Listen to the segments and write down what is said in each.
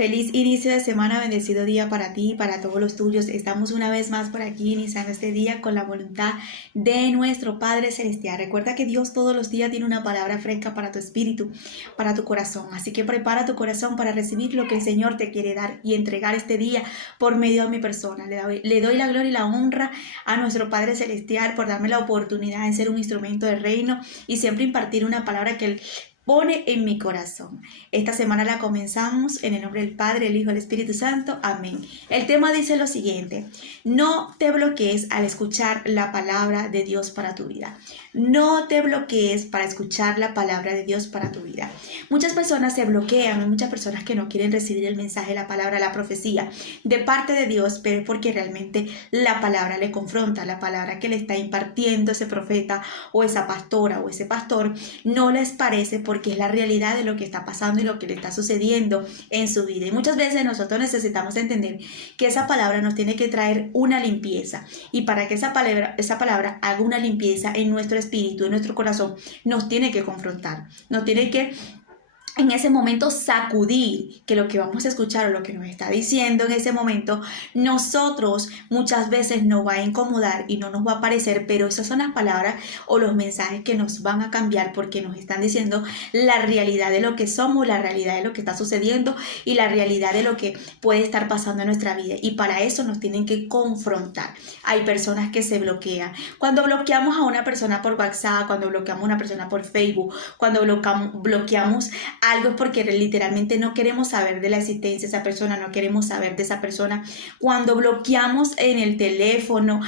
Feliz inicio de semana, bendecido día para ti y para todos los tuyos. Estamos una vez más por aquí iniciando este día con la voluntad de nuestro Padre Celestial. Recuerda que Dios todos los días tiene una palabra fresca para tu espíritu, para tu corazón. Así que prepara tu corazón para recibir lo que el Señor te quiere dar y entregar este día por medio de mi persona. Le doy la gloria y la honra a nuestro Padre Celestial por darme la oportunidad de ser un instrumento del reino y siempre impartir una palabra que Él pone en mi corazón. Esta semana la comenzamos en el nombre del Padre, el Hijo y el Espíritu Santo. Amén. El tema dice lo siguiente: no te bloquees al escuchar la palabra de Dios para tu vida. No te bloquees para escuchar la palabra de Dios para tu vida. Muchas personas se bloquean, hay muchas personas que no quieren recibir el mensaje, la palabra, la profecía de parte de Dios, pero es porque realmente la palabra le confronta, la palabra que le está impartiendo ese profeta o esa pastora o ese pastor no les parece, porque es la realidad de lo que está pasando y lo que le está sucediendo en su vida. Y muchas veces nosotros necesitamos entender que esa palabra nos tiene que traer una limpieza, y para que esa palabra haga una limpieza en nuestro espíritu, en nuestro corazón, nos tiene que confrontar, nos tiene que en ese momento sacudir que lo que vamos a escuchar o lo que nos está diciendo en ese momento, nosotros muchas veces nos va a incomodar y no nos va a parecer, pero esas son las palabras o los mensajes que nos van a cambiar, porque nos están diciendo la realidad de lo que somos, la realidad de lo que está sucediendo y la realidad de lo que puede estar pasando en nuestra vida, y para eso nos tienen que confrontar. Hay personas que se bloquean. Cuando bloqueamos a una persona por WhatsApp, cuando bloqueamos a una persona por Facebook, cuando bloqueamos algo es porque literalmente no queremos saber de la existencia de esa persona, no queremos saber de esa persona. Cuando bloqueamos en el teléfono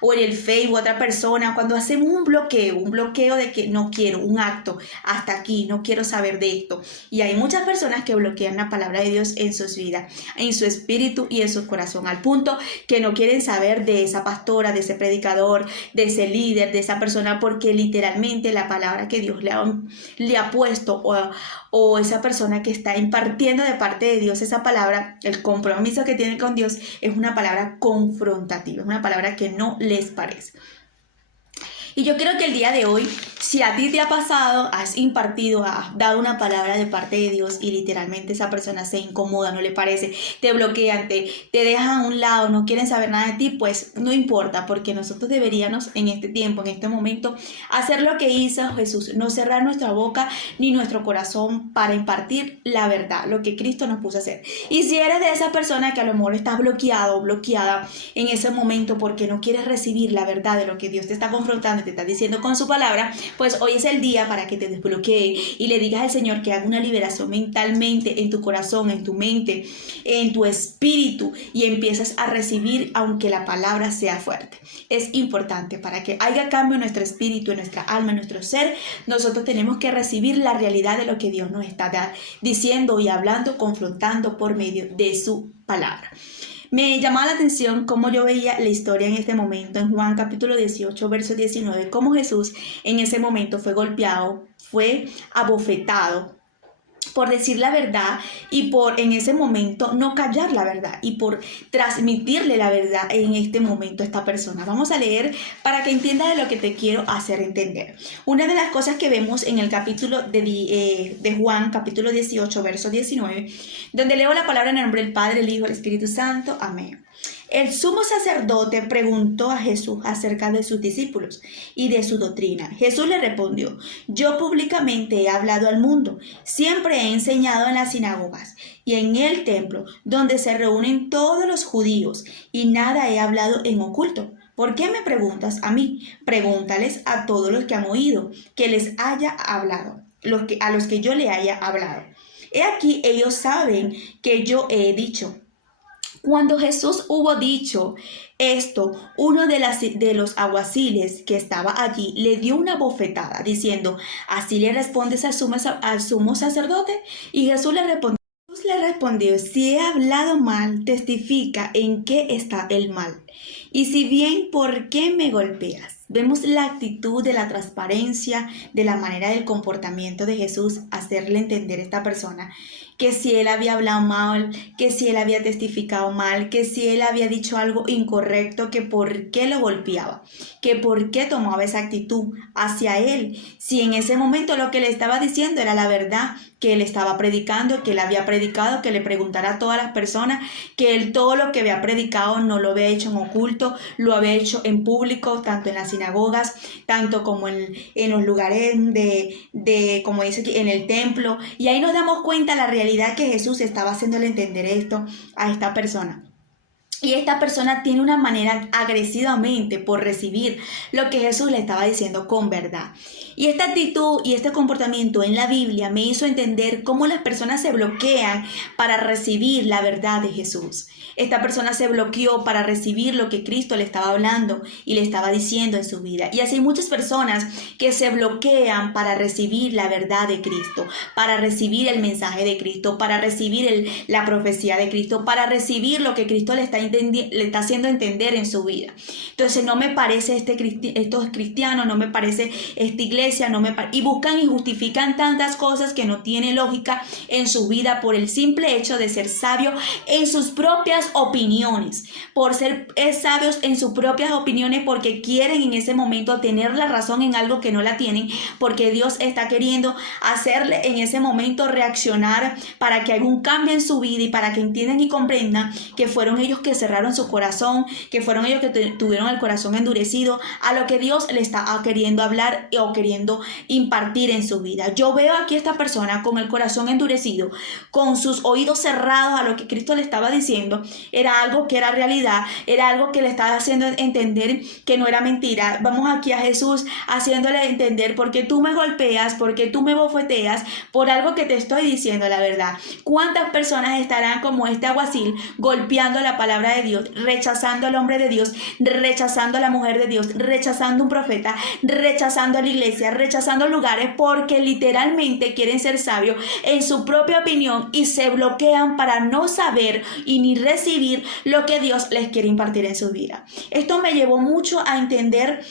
o en el Facebook a otra persona, cuando hacemos un bloqueo de que no quiero, un acto, hasta aquí, no quiero saber de esto. Y hay muchas personas que bloquean la palabra de Dios en sus vidas, en su espíritu y en su corazón, al punto que no quieren saber de esa pastora, de ese predicador, de ese líder, de esa persona, porque literalmente la palabra que Dios le ha puesto o esa persona que está impartiendo de parte de Dios esa palabra, el compromiso que tiene con Dios es una palabra confrontativa, es una palabra que no les parece. Y yo creo que el día de hoy, si a ti te ha pasado, has impartido, has dado una palabra de parte de Dios y literalmente esa persona se incomoda, no le parece, te bloquean, te dejan a un lado, no quieren saber nada de ti, pues no importa, porque nosotros deberíamos en este tiempo, en este momento, hacer lo que hizo Jesús, no cerrar nuestra boca ni nuestro corazón para impartir la verdad, lo que Cristo nos puso a hacer. Y si eres de esa persona que a lo mejor estás bloqueado o bloqueada en ese momento porque no quieres recibir la verdad de lo que Dios te está confrontando, te está diciendo con su palabra, pues hoy es el día para que te desbloquee y le digas al Señor que haga una liberación mentalmente en tu corazón, en tu mente, en tu espíritu, y empiezas a recibir aunque la palabra sea fuerte. Es importante para que haya cambio en nuestro espíritu, en nuestra alma, en nuestro ser. Nosotros tenemos que recibir la realidad de lo que Dios nos está diciendo y hablando, confrontando por medio de su palabra. Me llamaba la atención cómo yo veía la historia en este momento en Juan capítulo 18, verso 19, cómo Jesús en ese momento fue golpeado, fue abofetado por decir la verdad y por en ese momento no callar la verdad y por transmitirle la verdad en este momento a esta persona. Vamos a leer para que entiendas de lo que te quiero hacer entender. Una de las cosas que vemos en el capítulo de Juan, capítulo 18, verso 19, donde leo la palabra en el nombre del Padre, el Hijo y el Espíritu Santo. Amén. El sumo sacerdote preguntó a Jesús acerca de sus discípulos y de su doctrina. Jesús le respondió: yo públicamente he hablado al mundo, siempre he enseñado en las sinagogas y en el templo donde se reúnen todos los judíos, y nada he hablado en oculto. ¿Por qué me preguntas a mí? Pregúntales a todos los que han oído que les haya hablado, a los que yo le haya hablado. He aquí, ellos saben que yo he dicho. Cuando Jesús hubo dicho esto, uno de los alguaciles que estaba allí le dio una bofetada, diciendo: ¿así le respondes al sumo sacerdote? Y Jesús le respondió: si he hablado mal, testifica en qué está el mal. Y si bien, ¿por qué me golpeas? Vemos la actitud de la transparencia, de la manera del comportamiento de Jesús, hacerle entender a esta persona que si él había hablado mal, que si él había testificado mal, que si él había dicho algo incorrecto, que por qué lo golpeaba, que por qué tomaba esa actitud hacia él, si en ese momento lo que le estaba diciendo era la verdad, que él estaba predicando, que él había predicado, que le preguntara a todas las personas, que él todo lo que había predicado no lo había hecho en oculto, lo había hecho en público, tanto en las sinagogas, tanto como en los lugares como dice aquí, en el templo. Y ahí nos damos cuenta la realidad que Jesús estaba haciéndole entender esto a esta persona. Y esta persona tiene una manera agresivamente por recibir lo que Jesús le estaba diciendo con verdad. Y esta actitud y este comportamiento en la Biblia me hizo entender cómo las personas se bloquean para recibir la verdad de Jesús. Esta persona se bloqueó para recibir lo que Cristo le estaba hablando y le estaba diciendo en su vida. Y así hay muchas personas que se bloquean para recibir la verdad de Cristo, para recibir el mensaje de Cristo, para recibir la profecía de Cristo, para recibir lo que Cristo le está haciendo entender en su vida. Entonces no me parece estos cristianos, no me parece esta iglesia, y buscan y justifican tantas cosas que no tienen lógica en su vida por el simple hecho de ser sabios en sus propias opiniones, por ser sabios en sus propias opiniones, porque quieren en ese momento tener la razón en algo que no la tienen, porque Dios está queriendo hacerle en ese momento reaccionar para que haga un cambio en su vida y para que entiendan y comprendan que fueron ellos que cerraron su corazón, que fueron ellos que tuvieron el corazón endurecido a lo que Dios le está queriendo hablar o queriendo impartir en su vida. Yo veo aquí a esta persona con el corazón endurecido, con sus oídos cerrados a lo que Cristo le estaba diciendo. Era algo que era realidad, era algo que le estaba haciendo entender que no era mentira. Vamos aquí a Jesús haciéndole entender por qué tú me golpeas, por qué tú me bofeteas por algo que te estoy diciendo la verdad. ¿Cuántas personas estarán como este alguacil golpeando la palabra de Dios, rechazando al hombre de Dios, rechazando a la mujer de Dios, rechazando un profeta, rechazando a la iglesia, rechazando lugares porque literalmente quieren ser sabios en su propia opinión y se bloquean para no saber y ni recibir lo que Dios les quiere impartir en su vida? Esto me llevó mucho a entender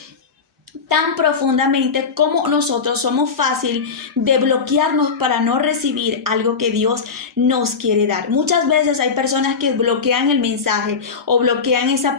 tan profundamente como nosotros somos fácil de bloquearnos para no recibir algo que Dios nos quiere dar. Muchas veces hay personas que bloquean el mensaje o bloquean esa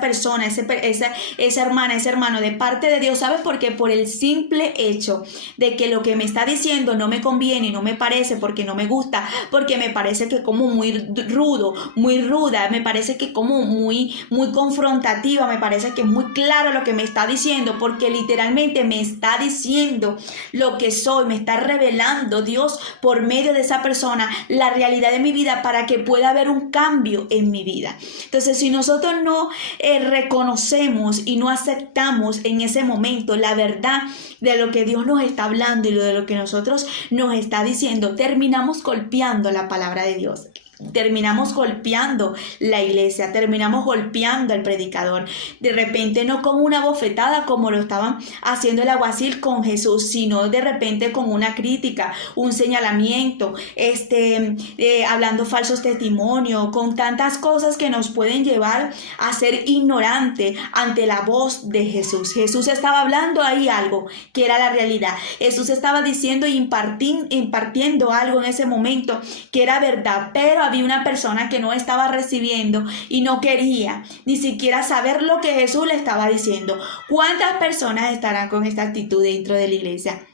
persona, esa hermana, ese hermano de parte de Dios. ¿Sabes por qué? Por el simple hecho de que lo que me está diciendo no me conviene y no me parece, porque no me gusta, porque me parece que como muy rudo, muy ruda, me parece que como muy confrontativa, me parece que es muy claro lo que me está diciendo, porque literalmente me está diciendo lo que soy, me está revelando Dios por medio de esa persona la realidad de mi vida para que pueda haber un cambio en mi vida. Entonces, si nosotros no reconocemos y no aceptamos en ese momento la verdad de lo que Dios nos está hablando y de lo que nosotros nos está diciendo, terminamos golpeando la palabra de Dios. Terminamos golpeando la iglesia, terminamos golpeando al predicador. De repente no con una bofetada como lo estaban haciendo el alguacil con Jesús, sino de repente con una crítica, un señalamiento, hablando falsos testimonios, con tantas cosas que nos pueden llevar a ser ignorantes ante la voz de Jesús. Jesús estaba hablando ahí algo que era la realidad. Jesús estaba diciendo y impartiendo algo en ese momento que era verdad, pero había una persona que no estaba recibiendo y no quería ni siquiera saber lo que Jesús le estaba diciendo. ¿Cuántas personas estarán con esta actitud dentro de la iglesia?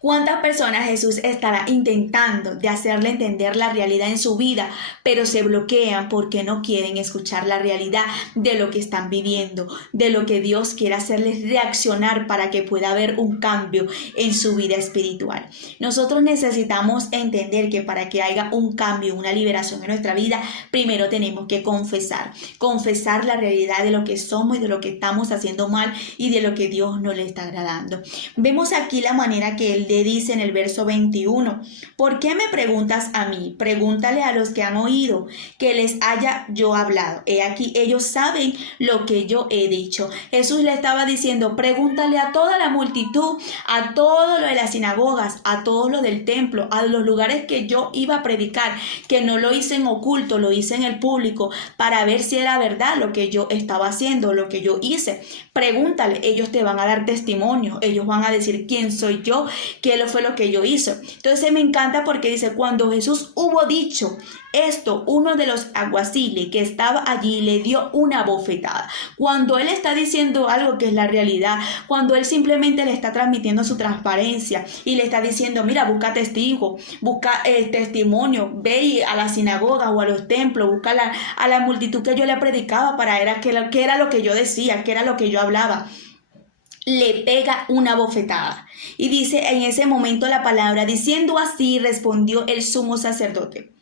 ¿Cuántas personas Jesús estará intentando de hacerle entender la realidad en su vida, pero se bloquean porque no quieren escuchar la realidad de lo que están viviendo, de lo que Dios quiere hacerles reaccionar para que pueda haber un cambio en su vida espiritual? Nosotros necesitamos entender que para que haya un cambio, una liberación en nuestra vida, primero tenemos que confesar la realidad de lo que somos y de lo que estamos haciendo mal y de lo que Dios no le está agradando. Vemos aquí la manera que Él le dice en el verso 21, ¿por qué me preguntas a mí? Pregúntale a los que han oído que les haya yo hablado. He aquí, ellos saben lo que yo he dicho. Jesús le estaba diciendo, pregúntale a toda la multitud, a todo lo de las sinagogas, a todo lo del templo, a los lugares que yo iba a predicar, que no lo hice en oculto, lo hice en el público, para ver si era verdad lo que yo estaba haciendo, lo que yo hice. Pregúntale, ellos te van a dar testimonio, ellos van a decir quién soy yo, qué fue lo que ellos hizo. Entonces me encanta porque dice, cuando Jesús hubo dicho esto, uno de los alguaciles que estaba allí le dio una bofetada. Cuando él está diciendo algo que es la realidad, cuando él simplemente le está transmitiendo su transparencia y le está diciendo, mira, busca testigos, busca testimonio, ve a la sinagoga o a los templos, busca a la multitud que yo le predicaba para ver qué era lo que yo decía, qué era lo que yo hablaba. Le pega una bofetada. Y dice en ese momento la palabra, diciendo así, respondió el sumo sacerdote.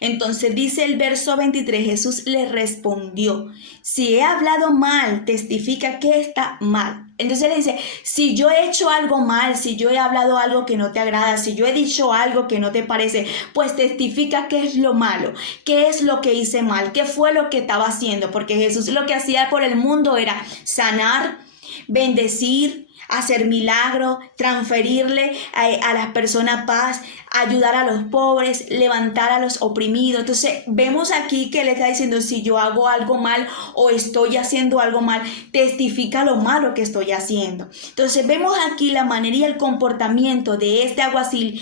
Entonces dice el verso 23, Jesús le respondió, si he hablado mal, testifica que está mal. Entonces le dice, si yo he hecho algo mal, si yo he hablado algo que no te agrada, si yo he dicho algo que no te parece, pues testifica qué es lo malo, qué es lo que hice mal, qué fue lo que estaba haciendo, porque Jesús lo que hacía por el mundo era sanar, bendecir, hacer milagros, transferirle a las personas paz, ayudar a los pobres, levantar a los oprimidos. Entonces vemos aquí que él está diciendo, si yo hago algo mal o estoy haciendo algo mal, testifica lo malo que estoy haciendo. Entonces vemos aquí la manera y el comportamiento de este alguacil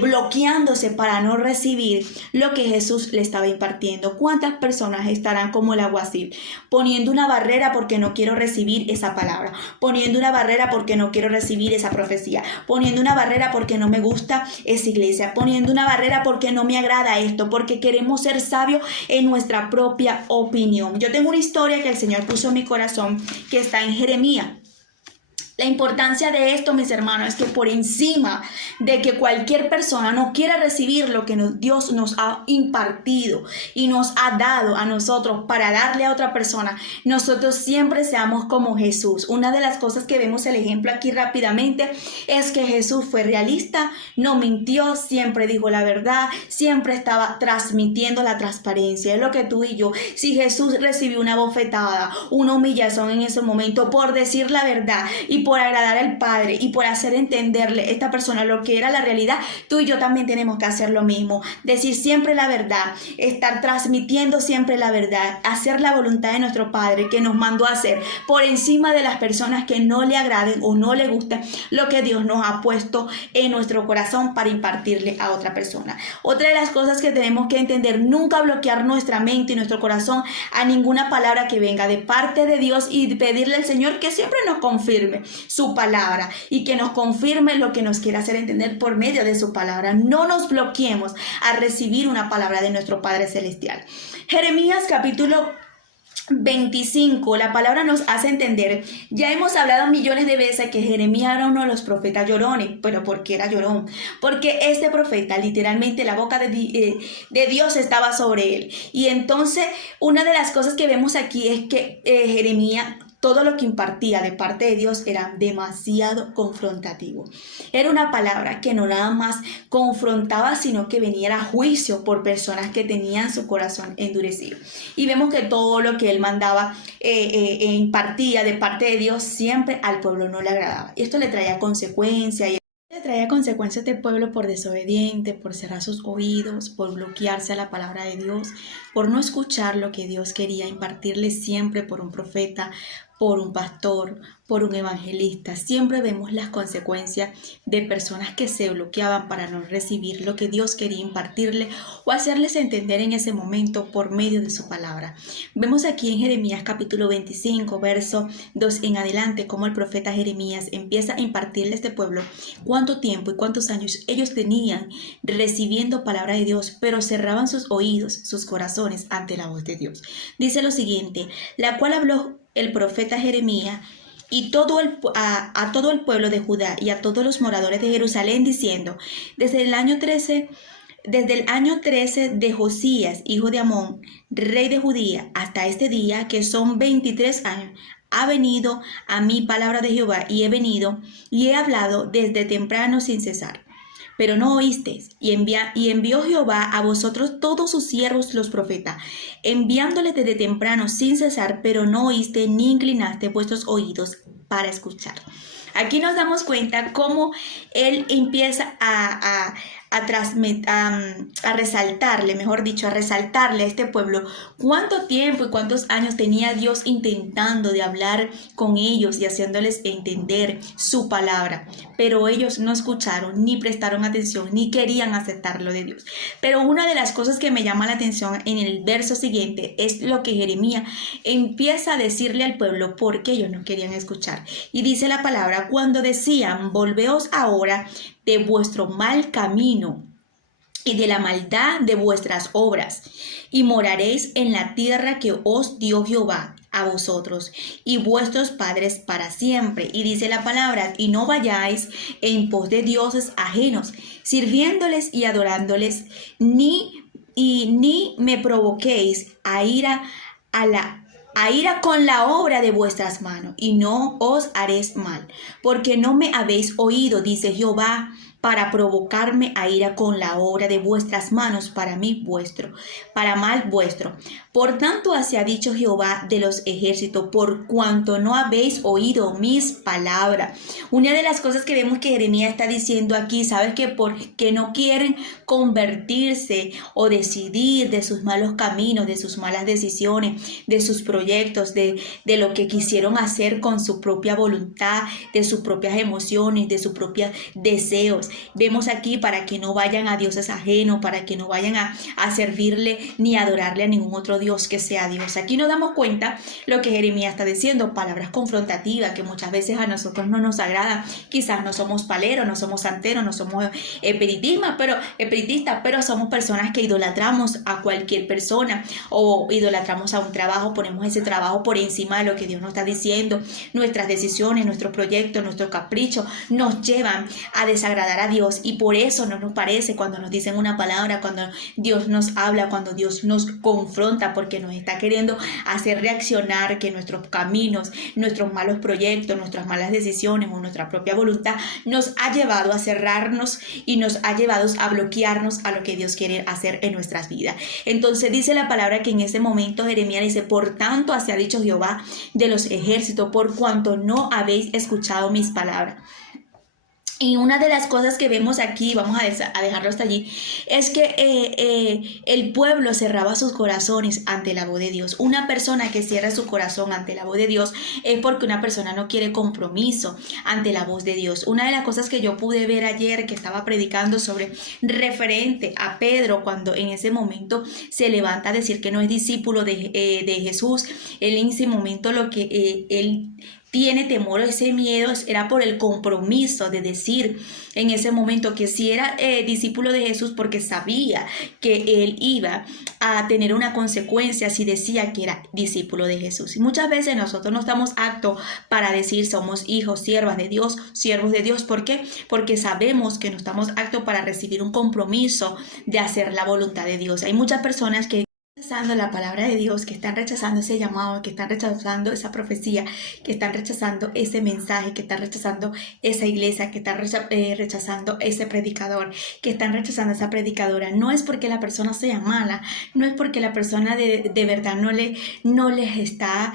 bloqueándose para no recibir lo que Jesús le estaba impartiendo. ¿Cuántas personas estarán como el alguacil? Poniendo una barrera porque no quiero recibir esa palabra, poniendo una barrera porque no quiero recibir esa profecía, poniendo una barrera porque no me gusta esa iglesia, poniendo una barrera porque no me agrada esto, porque queremos ser sabios en nuestra propia opinión. Yo tengo una historia que el Señor puso en mi corazón que está en Jeremías. La importancia de esto, mis hermanos, es que por encima de que cualquier persona no quiera recibir lo que Dios nos ha impartido y nos ha dado a nosotros para darle a otra persona, nosotros siempre seamos como Jesús. Una de las cosas que vemos el ejemplo aquí rápidamente es que Jesús fue realista, no mintió, siempre dijo la verdad, siempre estaba transmitiendo la transparencia. Es lo que tú y yo, si Jesús recibió una bofetada, una humillación en ese momento por decir la verdad y por agradar al Padre y por hacer entenderle a esta persona lo que era la realidad, tú y yo también tenemos que hacer lo mismo, decir siempre la verdad, estar transmitiendo siempre la verdad, hacer la voluntad de nuestro Padre que nos mandó a hacer por encima de las personas que no le agraden o no le gusten lo que Dios nos ha puesto en nuestro corazón para impartirle a otra persona. Otra de las cosas que tenemos que entender, nunca bloquear nuestra mente y nuestro corazón a ninguna palabra que venga de parte de Dios y pedirle al Señor que siempre nos confirme su palabra y que nos confirme lo que nos quiere hacer entender por medio de su palabra. No nos bloqueemos a recibir una palabra de nuestro Padre Celestial. Jeremías capítulo 25, la palabra nos hace entender, ya hemos hablado millones de veces que Jeremías era uno de los profetas llorones. ¿Pero por qué era llorón? Porque este profeta, literalmente la boca de Dios estaba sobre él. Y entonces una de las cosas que vemos aquí es que Jeremías, todo lo que impartía de parte de Dios era demasiado confrontativo. Era una palabra que no nada más confrontaba, sino que venía a juicio por personas que tenían su corazón endurecido. Y vemos que todo lo que él mandaba impartía de parte de Dios siempre al pueblo no le agradaba. Y esto le traía consecuencias. Le traía consecuencias del pueblo por desobediente, por cerrar sus oídos, por bloquearse a la palabra de Dios, por no escuchar lo que Dios quería impartirle siempre por un profeta, por un pastor, por un evangelista. Siempre vemos las consecuencias de personas que se bloqueaban para no recibir lo que Dios quería impartirle o hacerles entender en ese momento por medio de su palabra. Vemos aquí en Jeremías capítulo 25, verso 2 en adelante, cómo el profeta Jeremías empieza a impartirle a este pueblo cuánto tiempo y cuántos años ellos tenían recibiendo palabra de Dios, pero cerraban sus oídos, sus corazones ante la voz de Dios. Dice lo siguiente, la cual habló el profeta Jeremías y a todo el pueblo de Judá y a todos los moradores de Jerusalén, diciendo, desde el año 13 de Josías, hijo de Amón, rey de Judía, hasta este día, que son 23 años, ha venido a mí palabra de Jehová, y he venido y he hablado desde temprano sin cesar. Pero no oísteis, y envió Jehová a vosotros todos sus siervos los profetas, enviándoles desde temprano sin cesar, pero no oíste ni inclinaste vuestros oídos para escuchar. Aquí nos damos cuenta cómo él empieza a a resaltarle, mejor dicho, a resaltarle a este pueblo cuánto tiempo y cuántos años tenía Dios intentando de hablar con ellos y haciéndoles entender su palabra. Pero ellos no escucharon, ni prestaron atención, ni querían aceptarlo de Dios. Pero una de las cosas que me llama la atención en el verso siguiente es lo que Jeremías empieza a decirle al pueblo porque ellos no querían escuchar. Y dice la palabra, cuando decían, volveos ahora de vuestro mal camino y de la maldad de vuestras obras, y moraréis en la tierra que os dio Jehová a vosotros y vuestros padres para siempre. Y dice la palabra, y no vayáis en pos de dioses ajenos, sirviéndoles y adorándoles, ni me provoquéis a ira con la obra de vuestras manos, y no os haréis mal, porque no me habéis oído, dice Jehová, para provocarme a ira con la obra de vuestras manos, para mal vuestro. Por tanto, así ha dicho Jehová de los ejércitos, por cuanto no habéis oído mis palabras. Una de las cosas que vemos que Jeremías está diciendo aquí, ¿sabes qué? Porque no quieren convertirse o decidir de sus malos caminos, de sus malas decisiones, de sus proyectos, de lo que quisieron hacer con su propia voluntad, de sus propias emociones, de sus propios deseos. Vemos aquí para que no vayan a dioses ajenos, para que no vayan a servirle ni a adorarle a ningún otro Dios que sea Dios. Aquí nos damos cuenta lo que Jeremías está diciendo, palabras confrontativas que muchas veces a nosotros no nos agradan. Quizás no somos paleros, no somos santeros, no somos espiritistas, pero somos personas que idolatramos a cualquier persona o idolatramos a un trabajo, ponemos ese trabajo por encima de lo que Dios nos está diciendo. Nuestras decisiones, nuestros proyectos, nuestros caprichos nos llevan a desagradar a Dios, y por eso no nos parece cuando nos dicen una palabra, cuando Dios nos habla, cuando Dios nos confronta, porque nos está queriendo hacer reaccionar que nuestros caminos, nuestros malos proyectos, nuestras malas decisiones o nuestra propia voluntad nos ha llevado a cerrarnos y nos ha llevado a bloquearnos a lo que Dios quiere hacer en nuestras vidas. Entonces dice la palabra que en ese momento Jeremías dice, por tanto así ha dicho Jehová de los ejércitos, por cuanto no habéis escuchado mis palabras. Y una de las cosas que vemos aquí, vamos a dejarlo hasta allí, es que el pueblo cerraba sus corazones ante la voz de Dios. Una persona que cierra su corazón ante la voz de Dios es porque una persona no quiere compromiso ante la voz de Dios. Una de las cosas que yo pude ver ayer que estaba predicando sobre referente a Pedro, cuando en ese momento se levanta a decir que no es discípulo de Jesús, él en ese momento lo que él tiene temor, ese miedo era por el compromiso de decir en ese momento que si era discípulo de Jesús, porque sabía que él iba a tener una consecuencia si decía que era discípulo de Jesús. Y muchas veces nosotros no estamos aptos para decir somos hijos, siervos de Dios. ¿Por qué? Porque sabemos que no estamos aptos para recibir un compromiso de hacer la voluntad de Dios. Hay muchas personas que rechazando la palabra de Dios, que están rechazando ese llamado, que están rechazando esa profecía, que están rechazando ese mensaje, que están rechazando esa iglesia, que están rechazando ese predicador, que están rechazando esa predicadora. No es porque la persona sea mala, no es porque la persona de verdad no les está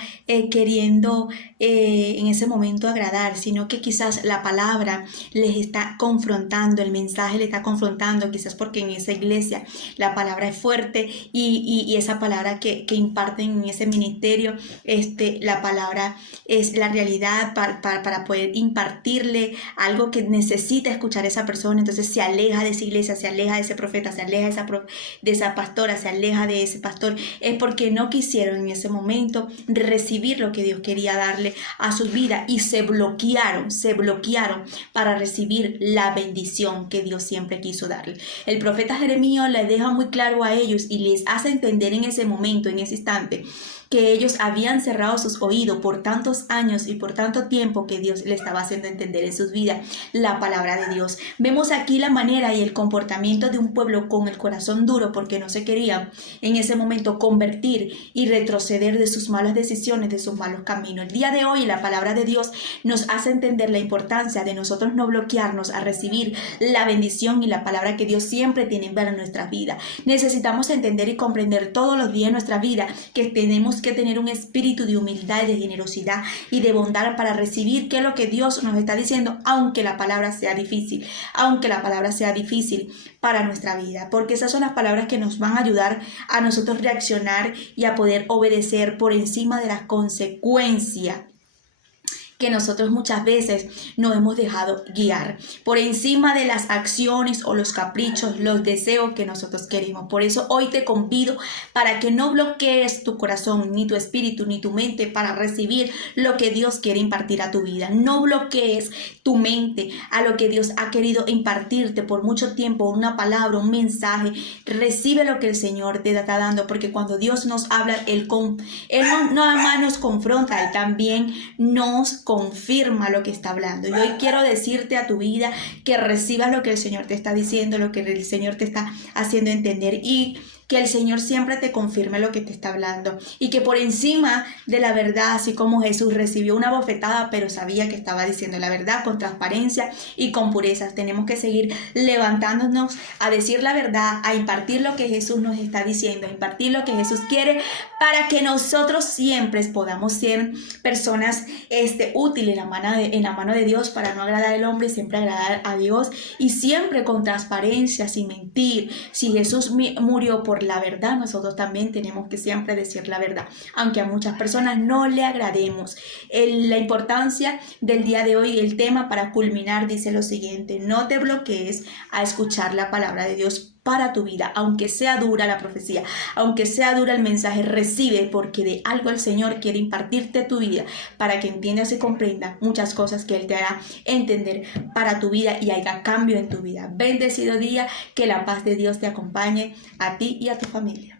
queriendo en ese momento agradar, sino que quizás la palabra les está confrontando, el mensaje le está confrontando, quizás porque en esa iglesia la palabra es fuerte y esa palabra que imparten en ese ministerio, la palabra es la realidad para poder impartirle algo que necesita escuchar esa persona. Entonces se aleja de esa iglesia, se aleja de ese profeta, se aleja de esa pastora, se aleja de ese pastor. Es porque no quisieron en ese momento recibir lo que Dios quería darle a sus vidas y se bloquearon para recibir la bendición que Dios siempre quiso darle. El profeta Jeremías le deja muy claro a ellos y les hace entender en ese momento, en ese instante, que ellos habían cerrado sus oídos por tantos años y por tanto tiempo que Dios le estaba haciendo entender en sus vidas la palabra de Dios. Vemos aquí la manera y el comportamiento de un pueblo con el corazón duro porque no se querían en ese momento convertir y retroceder de sus malas decisiones, de sus malos caminos. El día de hoy la palabra de Dios nos hace entender la importancia de nosotros no bloquearnos a recibir la bendición y la palabra que Dios siempre tiene para nuestra vida. Necesitamos entender y comprender todos los días de nuestra vida que tenemos tenemos que tener un espíritu de humildad y de generosidad y de bondad para recibir qué es lo que Dios nos está diciendo, aunque la palabra sea difícil, para nuestra vida, porque esas son las palabras que nos van a ayudar a nosotros reaccionar y a poder obedecer por encima de las consecuencias que nosotros muchas veces nos hemos dejado guiar por encima de las acciones o los caprichos, los deseos que nosotros queremos. Por eso hoy te convido para que no bloquees tu corazón, ni tu espíritu, ni tu mente para recibir lo que Dios quiere impartir a tu vida. No bloquees tu mente a lo que Dios ha querido impartirte por mucho tiempo, una palabra, un mensaje. Recibe lo que el Señor te está dando, porque cuando Dios nos habla, Él no nada más nos confronta, Él también nos confirma lo que está hablando. Y hoy quiero decirte a tu vida que recibas lo que el Señor te está diciendo, lo que el Señor te está haciendo entender, y que el Señor siempre te confirme lo que te está hablando, y que por encima de la verdad, así como Jesús recibió una bofetada, pero sabía que estaba diciendo la verdad con transparencia y con pureza, tenemos que seguir levantándonos a decir la verdad, a impartir lo que Jesús nos está diciendo, a impartir lo que Jesús quiere, para que nosotros siempre podamos ser personas útiles en la mano de Dios, para no agradar al hombre, siempre agradar a Dios, y siempre con transparencia, sin mentir. Si Jesús murió por la verdad, nosotros también tenemos que siempre decir la verdad, aunque a muchas personas no le agrademos. La importancia del día de hoy, el tema para culminar, dice lo siguiente: no te bloquees a escuchar la palabra de Dios para tu vida, aunque sea dura la profecía, aunque sea dura el mensaje, recibe, porque de algo el Señor quiere impartirte tu vida, para que entiendas y comprendas muchas cosas que Él te hará entender para tu vida y haya cambio en tu vida. Bendecido día, que la paz de Dios te acompañe a ti y a tu familia.